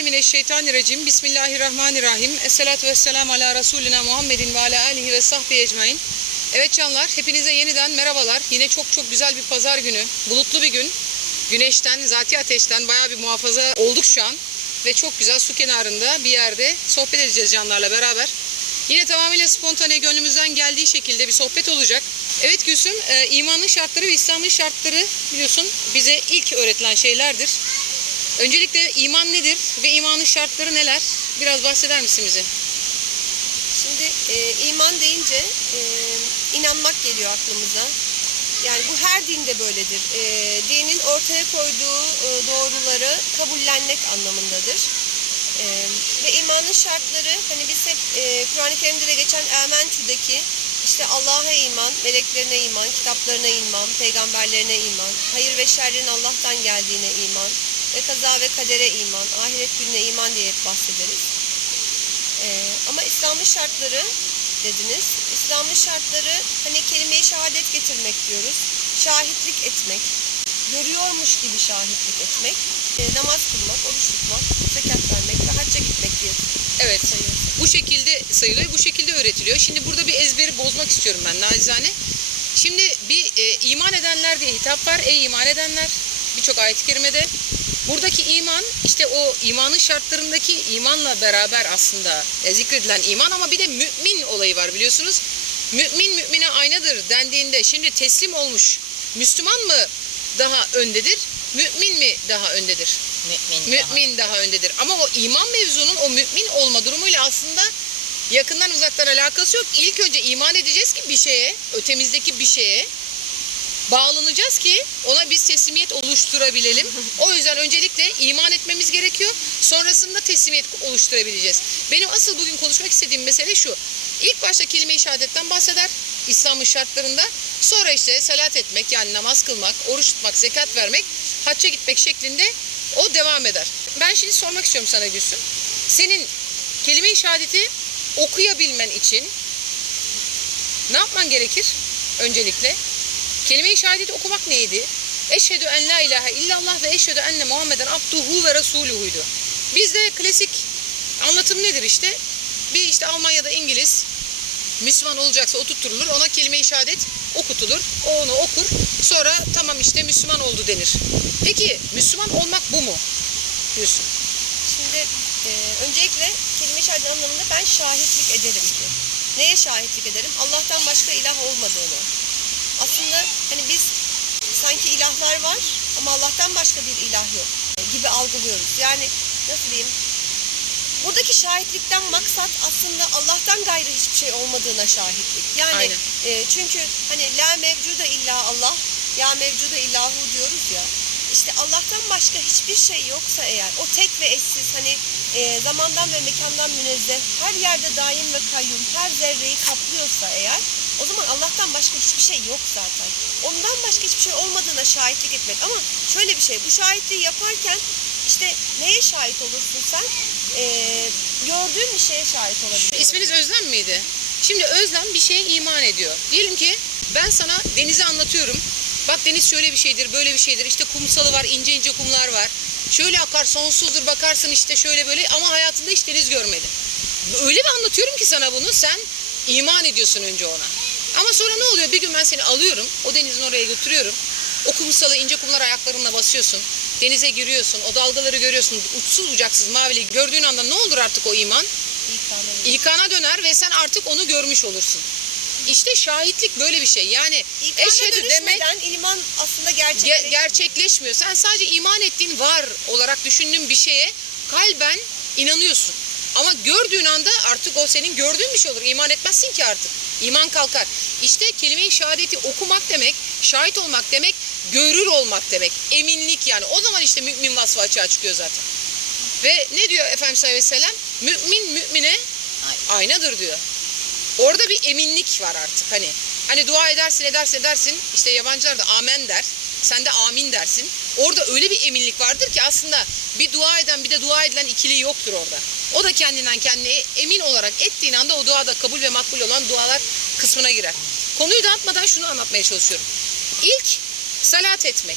billahi mineşşeytanirracim. Bismillahirrahmanirrahim. Esselatu vesselamu ala Resulina Muhammedin ve ala alihi ve sahbihi ecmain. Evet canlar, hepinize yeniden merhabalar. Yine çok çok güzel bir pazar günü. Bulutlu bir gün. Güneşten, zati ateşten bayağı bir muhafaza olduk şu an. Ve çok güzel su kenarında bir yerde sohbet edeceğiz canlarla beraber. Yine tamamıyla spontane gönlümüzden geldiği şekilde bir sohbet olacak. Evet Gülsüm, e, imanın şartları ve İslam'ın şartları biliyorsun bize ilk öğretilen şeylerdir. Öncelikle iman nedir ve imanın şartları neler? Biraz bahseder misin bize? Şimdi e, iman deyince e, inanmak geliyor aklımıza. Yani bu her dinde böyledir. E, dinin ortaya koyduğu e, doğruları kabullenmek anlamındadır. E, ve imanın şartları hani biz hep e, Kur'an-ı Kerim'de de geçen Elmentü'deki işte Allah'a iman, meleklerine iman, kitaplarına iman, peygamberlerine iman, hayır ve şerrin Allah'tan geldiğine iman ve kaza ve kadere iman, ahiret gününe iman diye bahsederiz. Ee, ama İslam'ın şartları dediniz. İslam'ın şartları hani kelime-i şehadet getirmek diyoruz. Şahitlik etmek, görüyormuş gibi şahitlik etmek, e, namaz kılmak, oruç tutmak, zekat vermek ve hacca gitmek diye Evet. sayıyoruz. Bu şekilde sayılıyor, bu şekilde öğretiliyor. Şimdi burada bir ezberi bozmak istiyorum ben nacizane. Şimdi bir e, iman edenler diye hitap var. Ey iman edenler. Birçok ayet-i kerimede. Buradaki iman işte o imanın şartlarındaki imanla beraber aslında e, zikredilen iman ama bir de mümin olayı var biliyorsunuz. Mümin mümine aynadır dendiğinde şimdi teslim olmuş Müslüman mı daha öndedir? Mümin mi daha öndedir? Mümin, daha. Mümin daha öndedir. Ama o iman mevzunun o mümin olma durumuyla aslında yakından uzaktan alakası yok. İlk önce iman edeceğiz ki bir şeye, ötemizdeki bir şeye bağlanacağız ki ona biz teslimiyet oluşturabilelim. O yüzden öncelikle iman etmemiz gerekiyor. Sonrasında teslimiyet oluşturabileceğiz. Benim asıl bugün konuşmak istediğim mesele şu. İlk başta kelime-i şehadetten bahseder. İslam'ın şartlarında. Sonra işte salat etmek yani namaz kılmak, oruç tutmak, zekat vermek, hacca gitmek şeklinde o devam eder. Ben şimdi sormak istiyorum sana Gülsüm. Senin kelime-i şehadeti okuyabilmen için ne yapman gerekir öncelikle? Kelime-i şehadeti okumak neydi? Eşhedü en la ilahe illallah ve eşhedü enne Muhammeden abduhu ve resuluhuydu. Bizde klasik anlatım nedir işte? Bir işte Almanya'da İngiliz Müslüman olacaksa oturtturulur. Ona kelime-i şehadet okutulur. O onu okur. Sonra tamam işte Müslüman oldu denir. Peki Müslüman olmak bu mu? Diyorsun. Şimdi e, öncelikle kelime-i şehadet anlamında ben şahitlik ederim ki. Neye şahitlik ederim? Allah'tan başka ilah olmadığını. Sanki ilahlar var ama Allah'tan başka bir ilah yok gibi algılıyoruz. Yani nasıl diyeyim? Buradaki şahitlikten maksat aslında Allah'tan gayrı hiçbir şey olmadığına şahitlik. Yani Aynen. e, çünkü hani la mevcuda illa Allah, ya mevcuda illahu diyoruz ya. İşte Allah'tan başka hiçbir şey yoksa eğer, o tek ve eşsiz hani e, zamandan ve mekandan münezzeh, her yerde daim ve kayyum, her zerreyi kaplıyorsa eğer, o zaman Allah'tan başka hiçbir şey yok zaten. Ondan başka hiçbir şey olmadığına şahitlik etmek. Ama şöyle bir şey, bu şahitliği yaparken işte neye şahit olursun sen? E, gördüğün bir şeye şahit olabilirsin. İsminiz Özlem miydi? Şimdi Özlem bir şeye iman ediyor. Diyelim ki ben sana denizi anlatıyorum. Bak deniz şöyle bir şeydir, böyle bir şeydir. İşte kumsalı var, ince ince kumlar var. Şöyle akar, sonsuzdur bakarsın işte şöyle böyle ama hayatında hiç deniz görmedi. Öyle bir anlatıyorum ki sana bunu sen iman ediyorsun önce ona. Ama sonra ne oluyor? Bir gün ben seni alıyorum, o denizin oraya götürüyorum. O kumsalı ince kumlar ayaklarınla basıyorsun. Denize giriyorsun, o dalgaları görüyorsun. Uçsuz bucaksız mavili gördüğün anda ne olur artık o iman? İkanın. İkana döner ve sen artık onu görmüş olursun. İşte şahitlik böyle bir şey. Yani İkana eşhedü demek iman aslında ge- gerçekleşmiyor. gerçekleşmiyor. Sen sadece iman ettiğin var olarak düşündüğün bir şeye kalben inanıyorsun. Ama gördüğün anda artık o senin gördüğün bir şey olur. İman etmezsin ki artık. İman kalkar. İşte kelime-i şehadeti okumak demek, şahit olmak demek, görür olmak demek. Eminlik yani. O zaman işte mümin vasfı açığa çıkıyor zaten. Ve ne diyor Efendimiz sallallahu aleyhi ve sellem? Mümin mümine Ay. aynadır diyor. Orada bir eminlik var artık hani. Hani dua edersin edersin edersin işte yabancılar da amen der. Sen de amin dersin. Orada öyle bir eminlik vardır ki aslında bir dua eden bir de dua edilen ikili yoktur orada. O da kendinden kendine emin olarak ettiğin anda o duada kabul ve makbul olan dualar kısmına girer. Konuyu dağıtmadan şunu anlatmaya çalışıyorum. İlk salat etmek.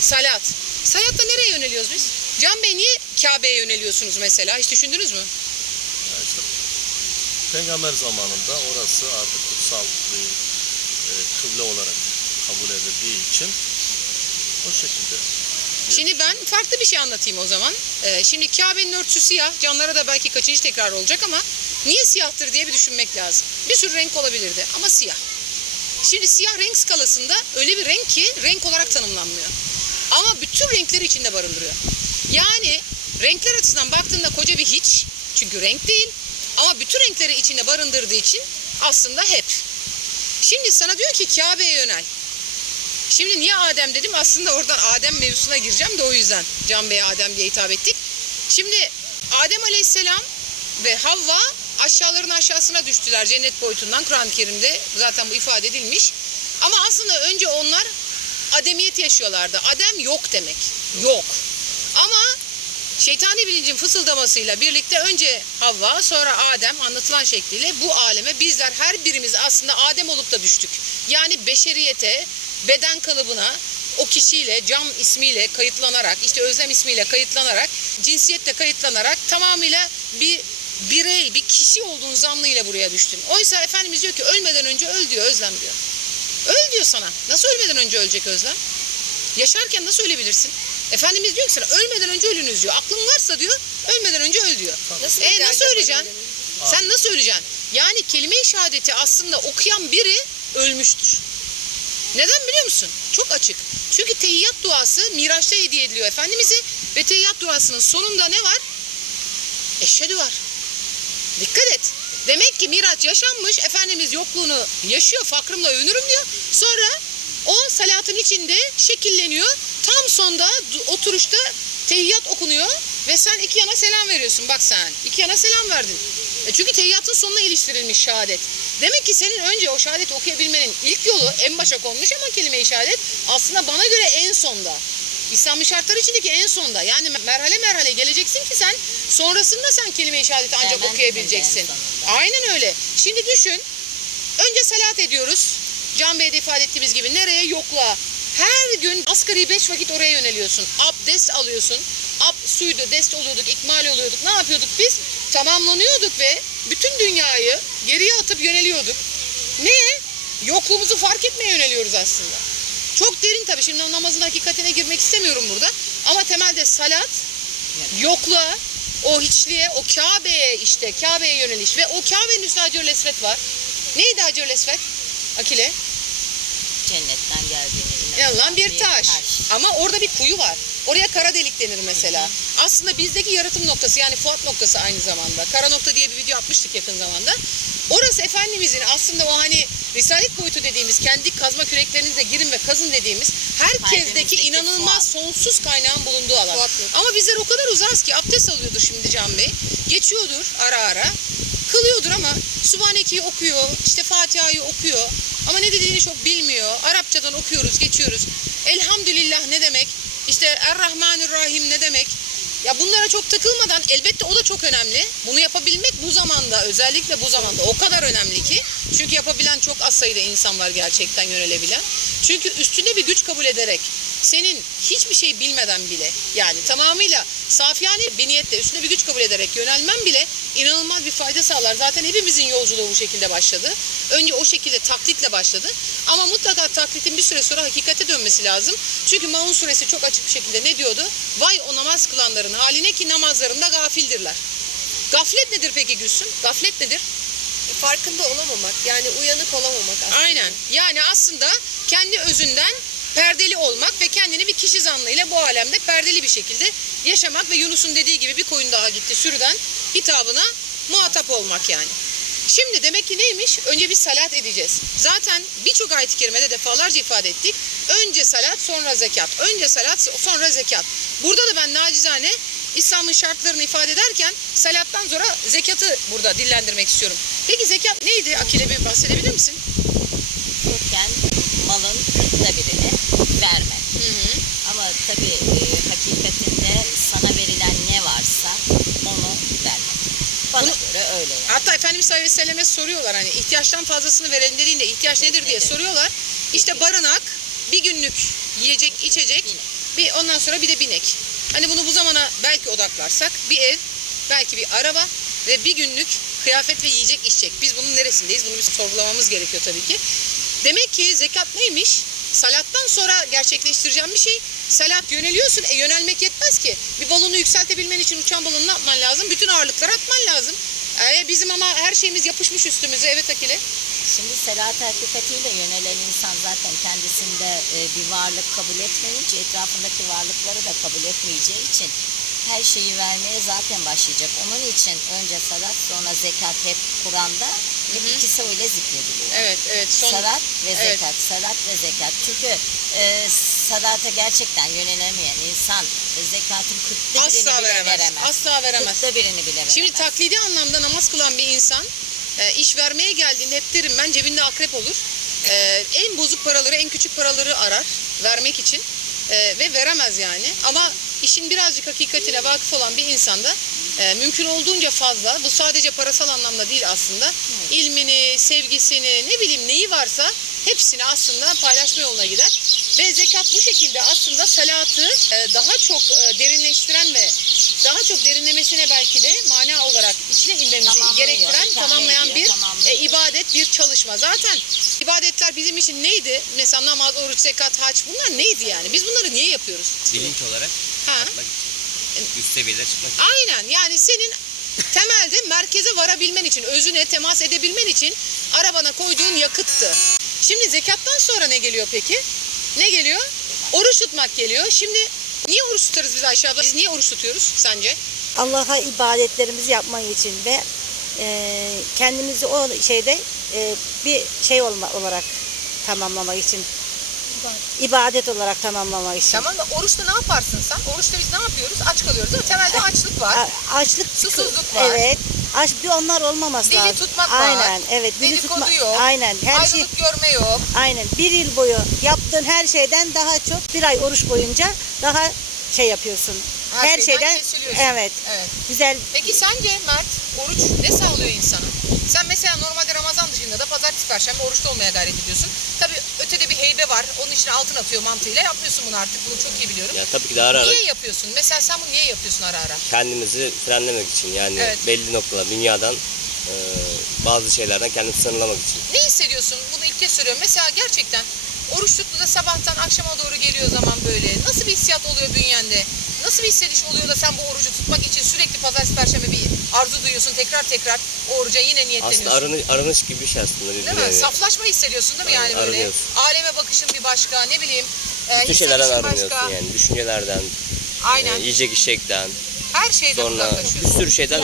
Salat. Salatta nereye yöneliyoruz biz? Can Bey niye Kabe'ye yöneliyorsunuz mesela? Hiç düşündünüz mü? Ya işte Peygamber zamanında orası artık kutsal bir kıble olarak kabul edildiği için o şekilde. Şimdi ben farklı bir şey anlatayım o zaman. Ee, şimdi Kabe'nin örtüsü siyah. Canlara da belki kaçıncı tekrar olacak ama niye siyahtır diye bir düşünmek lazım. Bir sürü renk olabilirdi ama siyah. Şimdi siyah renk skalasında öyle bir renk ki renk olarak tanımlanmıyor. Ama bütün renkleri içinde barındırıyor. Yani renkler açısından baktığında koca bir hiç. Çünkü renk değil. Ama bütün renkleri içinde barındırdığı için aslında hep. Şimdi sana diyor ki Kabe'ye yönel. Şimdi niye Adem dedim? Aslında oradan Adem mevzusuna gireceğim de o yüzden Can Bey'e Adem diye hitap ettik. Şimdi Adem Aleyhisselam ve Havva aşağıların aşağısına düştüler cennet boyutundan. Kur'an-ı Kerim'de zaten bu ifade edilmiş. Ama aslında önce onlar ademiyet yaşıyorlardı. Adem yok demek. Yok. Şeytani bilincin fısıldamasıyla birlikte önce Havva sonra Adem anlatılan şekliyle bu aleme bizler her birimiz aslında Adem olup da düştük. Yani beşeriyete, beden kalıbına o kişiyle cam ismiyle kayıtlanarak işte özlem ismiyle kayıtlanarak cinsiyetle kayıtlanarak tamamıyla bir birey bir kişi olduğun zannıyla buraya düştün. Oysa Efendimiz diyor ki ölmeden önce öl diyor özlem diyor. Öl diyor sana. Nasıl ölmeden önce ölecek özlem? Yaşarken nasıl ölebilirsin? Efendimiz diyor ki sana ölmeden önce ölünüz diyor. Aklın varsa diyor ölmeden önce öl diyor. Nasıl E nasıl öleceksin? Sen nasıl öleceksin? Yani kelime-i şehadeti aslında okuyan biri ölmüştür. Neden biliyor musun? Çok açık. Çünkü tehiyyat duası Miraç'ta hediye ediliyor Efendimiz'e ve tehiyyat duasının sonunda ne var? Eşhedü var. Dikkat et. Demek ki Miraç yaşanmış, Efendimiz yokluğunu yaşıyor, fakrımla övünürüm diyor. Sonra o salatın içinde şekilleniyor. Tam sonda oturuşta tehiyyat okunuyor ve sen iki yana selam veriyorsun. Bak sen iki yana selam verdin. E çünkü tehiyyatın sonuna iliştirilmiş şehadet. Demek ki senin önce o şehadet okuyabilmenin ilk yolu en başa konmuş ama kelime-i şehadet aslında bana göre en sonda. İslam'ın şartları içindeki en sonda. Yani merhale merhale geleceksin ki sen sonrasında sen kelime-i şehadeti ancak Hemen okuyabileceksin. Aynen öyle. Şimdi düşün. Önce salat ediyoruz. Can Bey'de ifade ettiğimiz gibi nereye? Yokluğa. Her gün asgari beş vakit oraya yöneliyorsun. Abdest alıyorsun. Ab suydu, dest oluyorduk, ikmal oluyorduk. Ne yapıyorduk biz? Tamamlanıyorduk ve bütün dünyayı geriye atıp yöneliyorduk. Neye? Yokluğumuzu fark etmeye yöneliyoruz aslında. Çok derin tabii. Şimdi namazın hakikatine girmek istemiyorum burada. Ama temelde salat, yokluğa, o hiçliğe, o Kabe'ye işte, Kabe'ye yöneliş ve o Kabe'nin üstünde Hacer-ül Esved var. Neydi Hacer-ül Esved? Akile? Geldiğine Yanılan bir taş. Ama orada bir kuyu var. Oraya kara delik denir mesela. Aslında bizdeki yaratım noktası yani Fuat noktası aynı zamanda. Kara nokta diye bir video atmıştık yakın zamanda. Orası Efendimizin aslında o hani Risalet boyutu dediğimiz kendi kazma küreklerinizle girin ve kazın dediğimiz herkesteki Kalbimizdeki inanılmaz sonsuz kaynağın bulunduğu alan. Fuat noktası. Ama bizler o kadar uzağız ki abdest alıyordur şimdi Can Bey. Geçiyordur ara ara. Kılıyordur ama Sübhaneke'yi okuyor, işte Fatiha'yı okuyor. Ama ne dediğini çok bilmiyor. Arapçadan okuyoruz, geçiyoruz. Elhamdülillah ne demek? İşte Errahmanirrahim ne demek? Ya bunlara çok takılmadan elbette o da çok önemli. Bunu yapabilmek bu zamanda özellikle bu zamanda o kadar önemli ki. Çünkü yapabilen çok az sayıda insan var gerçekten yönelebilen. Çünkü üstüne bir güç kabul ederek senin hiçbir şey bilmeden bile yani tamamıyla safiyane bir niyetle üstüne bir güç kabul ederek yönelmen bile inanılmaz bir fayda sağlar. Zaten hepimizin yolculuğu bu şekilde başladı. Önce o şekilde taklitle başladı. Ama mutlaka taklitin bir süre sonra hakikate dönmesi lazım. Çünkü Maun suresi çok açık bir şekilde ne diyordu? Vay o namaz kılanların haline ki namazlarında gafildirler. Gaflet nedir peki Gülsüm? Gaflet nedir? Farkında olamamak yani uyanık olamamak aslında. Aynen. Yani aslında kendi özünden perdeli olmak ve kendini bir kişi zannıyla bu alemde perdeli bir şekilde yaşamak ve Yunus'un dediği gibi bir koyun daha gitti sürüden hitabına muhatap olmak yani. Şimdi demek ki neymiş? Önce bir salat edeceğiz. Zaten birçok ayet-i kerimede defalarca ifade ettik. Önce salat sonra zekat. Önce salat sonra zekat. Burada da ben nacizane İslam'ın şartlarını ifade ederken salattan sonra zekatı burada dillendirmek istiyorum. Peki zekat neydi? Akile bir bahsedebilir misin? Yokken malın kırkta birini vermek. Hı hı. Ama tabii e, hakikatinde sana verilen ne varsa onu vermek. Bana Bunu- göre öyle yani. Hatta Efendimiz sallallahu aleyhi ve selleme soruyorlar hani ihtiyaçtan fazlasını verelim dediğinde ihtiyaç nedir diye soruyorlar. İşte barınak, bir günlük yiyecek, içecek, bir ondan sonra bir de binek. Hani bunu bu zamana belki odaklarsak bir ev, belki bir araba ve bir günlük kıyafet ve yiyecek içecek. Biz bunun neresindeyiz? Bunu bir sorgulamamız gerekiyor tabii ki. Demek ki zekat neymiş? Salattan sonra gerçekleştireceğim bir şey. Salat yöneliyorsun. E yönelmek yetmez ki. Bir balonu yükseltebilmen için uçan balonu ne yapman lazım? Bütün ağırlıkları atman lazım. E bizim ama her şeyimiz yapışmış üstümüze. Evet Akile. Şimdi selat hakikatiyle yönelen insan zaten kendisinde e, bir varlık kabul etmeyince etrafındaki varlıkları da kabul etmeyeceği için her şeyi vermeye zaten başlayacak. Onun için önce salat sonra zekat hep Kur'an'da hep ikisi öyle zikrediliyor. Evet, evet. Son... Salat ve Evet. zekat, salat ve zekat. Çünkü e, salata gerçekten yönelemeyen insan e, zekatın kırkta birini Asla bile veremez. veremez. Asla veremez. Kırkta birini bile veremez. Şimdi taklidi anlamda namaz kılan bir insan e, iş vermeye geldiğinde hep derim ben cebinde akrep olur. E, en bozuk paraları, en küçük paraları arar vermek için E, ve veremez yani. Ama işin birazcık hakikatine vakıf olan bir insanda e, mümkün olduğunca fazla, bu sadece parasal anlamda değil aslında, ilmini, sevgisini, ne bileyim neyi varsa hepsini aslında paylaşma yoluna gider. Ve zekat bu şekilde aslında salatı e, daha çok e, derinleştiren ve daha çok derinlemesine belki de mana olarak içine inmemizi Tamamlıyor, gerektiren, tamamlayan ediyor, bir tamamlıyor. e, ibadet, bir çalışma. Zaten ibadetler bizim için neydi? Mesela namaz, oruç, zekat, haç bunlar neydi yani? Biz bunları niye yapıyoruz? Bilinç olarak Ha? çıkmak için. Üst seviyelere çıkmak için. Aynen yani senin temelde merkeze varabilmen için, özüne temas edebilmen için arabana koyduğun yakıttı. Şimdi zekattan sonra ne geliyor peki? Ne geliyor? Oruç tutmak geliyor. Şimdi niye oruç tutarız biz Ayşe abla? Biz niye oruç tutuyoruz sence? Allah'a ibadetlerimizi yapmak için ve e, kendimizi o şeyde e, bir şey olma, olarak tamamlamak için. İbadet olarak tamamlamak için. Tamam da oruçta ne yaparsın sen? Oruçta biz ne yapıyoruz? Aç kalıyoruz değil mi? Temelde açlık var. A- açlık, Susuzluk var. Evet. Aç bir onlar olmaması Dili lazım. tutmak var. Aynen. Evet. Dili Dedikodu tutma. yok. Aynen. Her şey Ayrılık görme yok. aynen. Bir yıl boyu yaptığın her şeyden daha çok bir ay oruç boyunca daha şey yapıyorsun. Her Her, şeyden kesiliyorsun. evet. Evet. Güzel Peki sence Mert oruç ne sağlıyor insana? Sen mesela normalde Ramazan dışında da pazartesi, perşembe oruçta olmaya gayret ediyorsun. Tabii bir heybe var. Onun için altın atıyor mantığıyla yapmıyorsun bunu artık. Bunu çok iyi biliyorum. Ya tabii ki de ara ara Niye yapıyorsun? Mesela sen bunu niye yapıyorsun ara ara? kendimizi frenlemek için yani Evet. belli noktalar dünyadan e, bazı şeylerden kendimizi sınırlamak için. Ne hissediyorsun? Bunu ilk kez soruyorum. Mesela gerçekten oruç tuttu da sabahtan akşama doğru geliyor zaman böyle. Nasıl bir hissiyat oluyor bünyende? Nasıl bir hissediş oluyor da sen bu orucu tutmak için sürekli pazartesi, perşembe bir arzu duyuyorsun. Tekrar tekrar o oruca yine niyetleniyorsun. Aslında arını, arınış gibi bir şey aslında. Değil Yani mi? Saflaşma hissediyorsun değil mi yani Aynen, böyle? arınıyorsun. Aleme bakışın bir başka, ne bileyim. E, bütün şeylerden arınıyorsun başka. yani. Düşüncelerden, Aynen. e, yiyecek içecekten, Her şeyden sonra bir uzaklaşıyorsun. sürü şeyden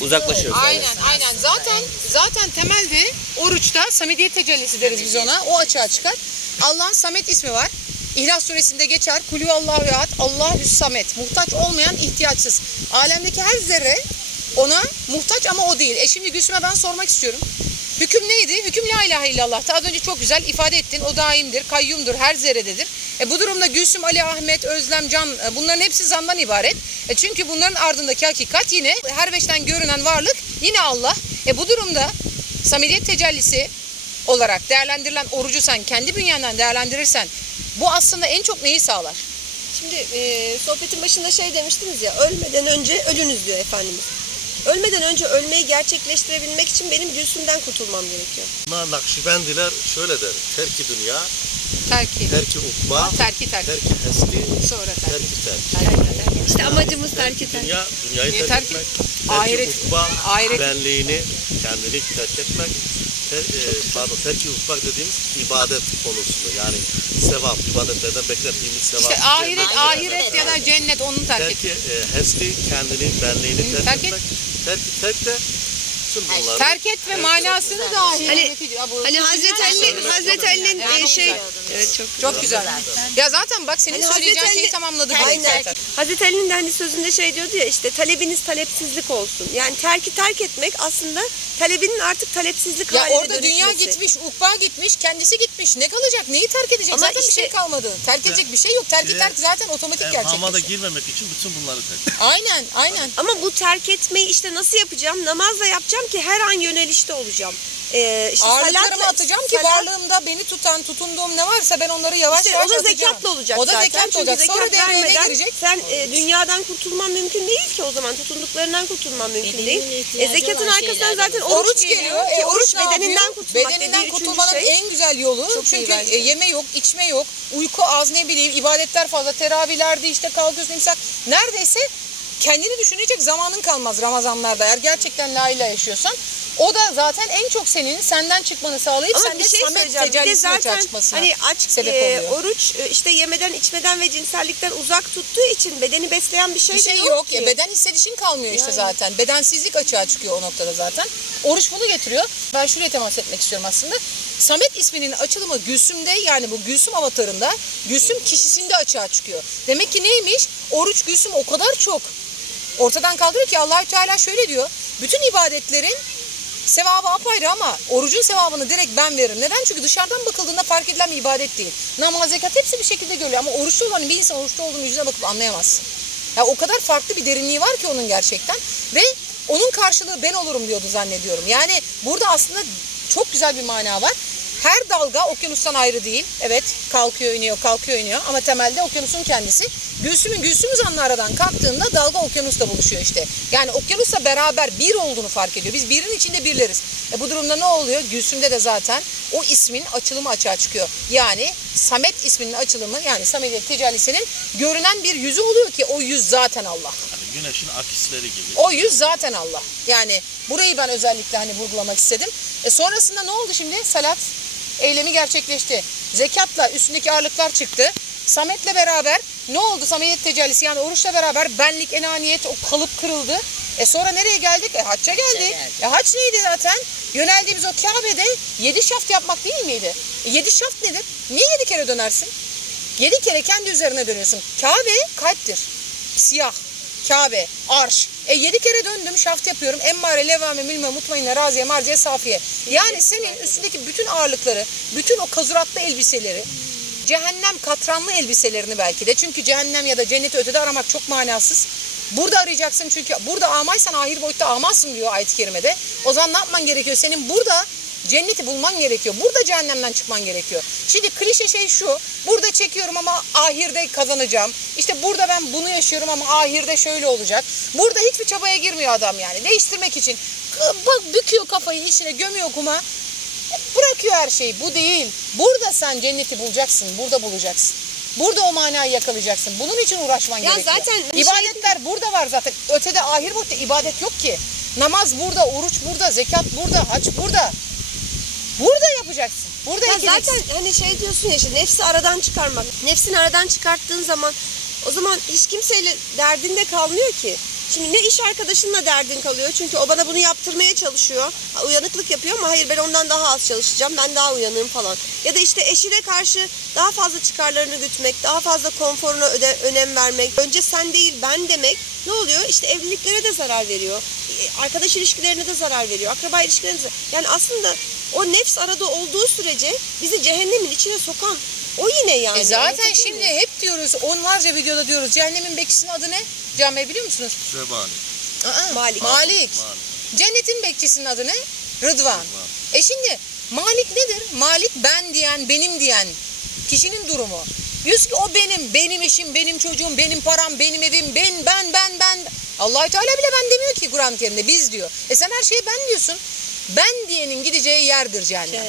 uzaklaşıyoruz. yani. Aynen, aynen. Zaten zaten temelde oruçta samediyet tecellisi deriz biz ona. O açığa çıkar. Allah'ın Samet ismi var. İhlas suresinde geçer. Kulü Allahu ehad, Allahü samet. Muhtaç olmayan, ihtiyaçsız. Alemdeki her zerre ona muhtaç ama o değil. E şimdi Gülsüm'e ben sormak istiyorum. Hüküm neydi? Hüküm la ilahe illallah'ta. Az önce çok güzel ifade ettin. O daimdir, kayyumdur, her zerrededir. E bu durumda Gülsüm, Ali, Ahmet, Özlem, Can e, bunların hepsi zandan ibaret. E çünkü bunların ardındaki hakikat yine her beşten görünen varlık yine Allah. E bu durumda samimiyet tecellisi olarak değerlendirilen orucu sen kendi bünyenden değerlendirirsen bu aslında en çok neyi sağlar? Şimdi e, sohbetin başında şey demiştiniz ya ölmeden önce ölünüz diyor Efendimiz. Ölmeden önce ölmeyi gerçekleştirebilmek için benim Gülsüm'den kurtulmam gerekiyor. Buna Nakşibendiler şöyle der. Terki dünya, Terki. terki ukba, Terki terki. terki hesti, Sonra terki. terki terk. İşte amacımız terk eden. Dünya, dünyayı Niye terk, terk? etmek. Ahiret- Terki ukba, ahiret- benliğini, kendini terk etmek. Ter, e, pardon, terki ukba dediğimiz ibadet konusunu yani sevap, ibadetlerden beklediğimiz sevap. İşte ahiret, cennet, ahiret ya da cennet onu terk et. Terki, e, hesti, kendini, benliğini terk, terk et. etmek. Terk, terk de tüm bunları. Terk et ve manasını dahil. Hani- Hani Hazreti Ali, Hazreti Ali'nin e, şey evet çok Çok güzel. Ya zaten bak senin Hani söyleyeceğin Hazreti şeyi Ali- tamamladı direkt Aynen. zaten. Hazreti Ali'nin de hani sözünde şey diyordu ya işte talebiniz talepsizlik olsun. Yani terki terk etmek aslında talebinin artık talepsizlik Ya haline orada dünya dönüşmesi. gitmiş, ukba gitmiş, kendisi gitmiş. Ne kalacak? Neyi terk edecek? Ama zaten bir işte- şey kalmadı. Terk edecek bir şey yok. Terki terk zaten otomatik Hamada gerçekleşiyor. girmemek için bütün bunları terk Aynen, aynen. Ama bu terk etmeyi işte nasıl yapacağım? Namazla yapacağım, olacağım ki her an yönelişte olacağım. Ee, işte Ağırlıklarımı salatla- atacağım ki salat- varlığımda beni tutan, tutunduğum ne varsa ben onları yavaş İşte yavaş o da atacağım. zekatla olacak O da zaten. zekatla Çünkü olacak. zekat Sonra devreye ne vermeden girecek? Sen e, dünyadan kurtulman mümkün değil ki o zaman. Tutunduklarından kurtulman mümkün Bedeninin değil. E, ihtiyacı zekatın olan arkasından zaten Oruç, oruç, geliyor. Ki E, oruç ne yapıyor? bedeninden kurtulmak Bedeninden dediği üçüncü kurtulmanın şey. en güzel yolu. Çok iyi çünkü bence. e, yeme yok, içme yok, uyku az ne bileyim, ibadetler fazla, teravihlerde işte kalkıyorsun imsak. Neredeyse kendini düşünecek zamanın kalmaz Ramazanlarda eğer gerçekten la ilahe yaşıyorsan. O da zaten en çok senin senden çıkmanı sağlayıp Ama sende bir şey samet söyleyeceğim. Bir de tecellisine zaten hani aç sebep e, oluyor. oruç e, işte yemeden içmeden ve cinsellikten uzak tuttuğu için bedeni besleyen bir şey, bir şey de yok, yok, ya ki. beden hissedişin kalmıyor işte Yani. zaten. Bedensizlik açığa çıkıyor o noktada zaten. Oruç bunu getiriyor. Ben şuraya temas etmek istiyorum aslında. Samet isminin açılımı Gülsüm'de yani bu Gülsüm avatarında Gülsüm kişisinde açığa çıkıyor. Demek ki neymiş? Oruç Gülsüm o kadar çok ortadan kaldırıyor ki Allahü Teala şöyle diyor. Bütün ibadetlerin Sevabı apayrı ama orucun sevabını direkt ben veririm. Neden? Çünkü dışarıdan bakıldığında fark edilen bir ibadet değil. Namaz, zekat hepsi bir şekilde görülüyor ama oruçlu olan bir insan oruçlu olduğunu yüzüne bakıp anlayamazsın. Ya o kadar farklı bir derinliği var ki onun gerçekten ve onun karşılığı ben olurum diyordu zannediyorum. Yani burada aslında çok güzel bir mana var. Her dalga okyanustan ayrı değil. Evet kalkıyor iniyor kalkıyor iniyor ama temelde okyanusun kendisi. Gülsüm'ün Gülsüm'üz anla aradan kalktığında dalga okyanusla buluşuyor işte. Yani okyanusla beraber bir olduğunu fark ediyor. Biz birin içinde birleriz. E bu durumda ne oluyor? Gülsüm'de de zaten o ismin açılımı açığa çıkıyor. Yani Samet isminin açılımı yani Samet'in tecellisinin görünen bir yüzü oluyor ki o yüz zaten Allah. Hani güneşin akisleri gibi. O yüz zaten Allah. Yani burayı ben özellikle hani vurgulamak istedim. E sonrasında ne oldu şimdi? Salat eylemi gerçekleşti. Zekatla üstündeki ağırlıklar çıktı. Samet'le beraber ne oldu? Samet tecellisi yani oruçla beraber benlik, enaniyet, o kalıp kırıldı. E sonra nereye geldik? E hacca geldik. geldik. E hac neydi zaten? Yöneldiğimiz o Kabe'de yedi şaft yapmak değil miydi? E yedi şaft nedir? Niye yedi kere dönersin? Yedi kere kendi üzerine dönüyorsun. Kabe kalptir. Siyah. Kabe, arş. E yedi kere döndüm şaft yapıyorum. Emmare, levame, mülme, mutmainne, raziye, marziye, safiye. Yani senin üstündeki bütün ağırlıkları, bütün o kazuratlı elbiseleri, cehennem katranlı elbiselerini belki de. Çünkü cehennem ya da cenneti ötede aramak çok manasız. Burada arayacaksın çünkü burada amaysan ahir boyutta amazsın diyor ayet-i kerimede. O zaman ne yapman gerekiyor? Senin burada cenneti bulman gerekiyor. Burada cehennemden çıkman gerekiyor. Şimdi klişe şey şu. Burada çekiyorum ama ahirde kazanacağım. İşte burada ben bunu yaşıyorum ama ahirde şöyle olacak. Burada hiçbir çabaya girmiyor adam yani. Değiştirmek için. Bak büküyor kafayı içine gömüyor kuma. Bırakıyor her şeyi. Bu değil. Burada sen cenneti bulacaksın. Burada bulacaksın. Burada o manayı yakalayacaksın. Bunun için uğraşman Ya gerekiyor. zaten bir İbadetler burada var zaten. Ötede ahir boyutta ibadet yok ki. Namaz burada, oruç burada, zekat burada, hac burada. Burada yapacaksın. Burada Ya ekeceksin. zaten hani şey diyorsun ya işte nefsi aradan çıkarmak. Nefsini aradan çıkarttığın zaman o zaman hiç kimseyle derdin de kalmıyor ki. Şimdi ne iş arkadaşınla derdin kalıyor çünkü o bana bunu yaptırmaya çalışıyor. Ha, Uyanıklık yapıyor ama hayır ben ondan daha az çalışacağım. Ben daha uyanığım falan. Ya da işte eşine karşı daha fazla çıkarlarını gütmek, daha fazla konforuna öde, önem vermek. Önce sen değil ben demek ne oluyor? İşte evliliklere de zarar veriyor. Arkadaş ilişkilerine de zarar veriyor. Akraba ilişkilerine de Yani aslında o nefs arada olduğu sürece bizi cehennemin içine sokan o yine yani. E zaten Anlatabiliyor şimdi hep diyoruz, onlarca videoda diyoruz. Cehennemin bekçisinin adı ne? Can Bey biliyor musunuz? Şebani. Aa, Malik. Malik. Cennetin bekçisinin adı ne? Rıdvan. E şimdi Malik nedir? Malik ben diyen, benim diyen kişinin durumu. Diyorsun ki o benim, benim eşim, benim çocuğum, benim param, benim evim, ben, ben, ben, ben. allah Teala bile ben demiyor ki Kur'an-ı Kerim'de biz diyor. E sen her şeye ben diyorsun. Ben diyenin gideceği yerdir. Cehennem.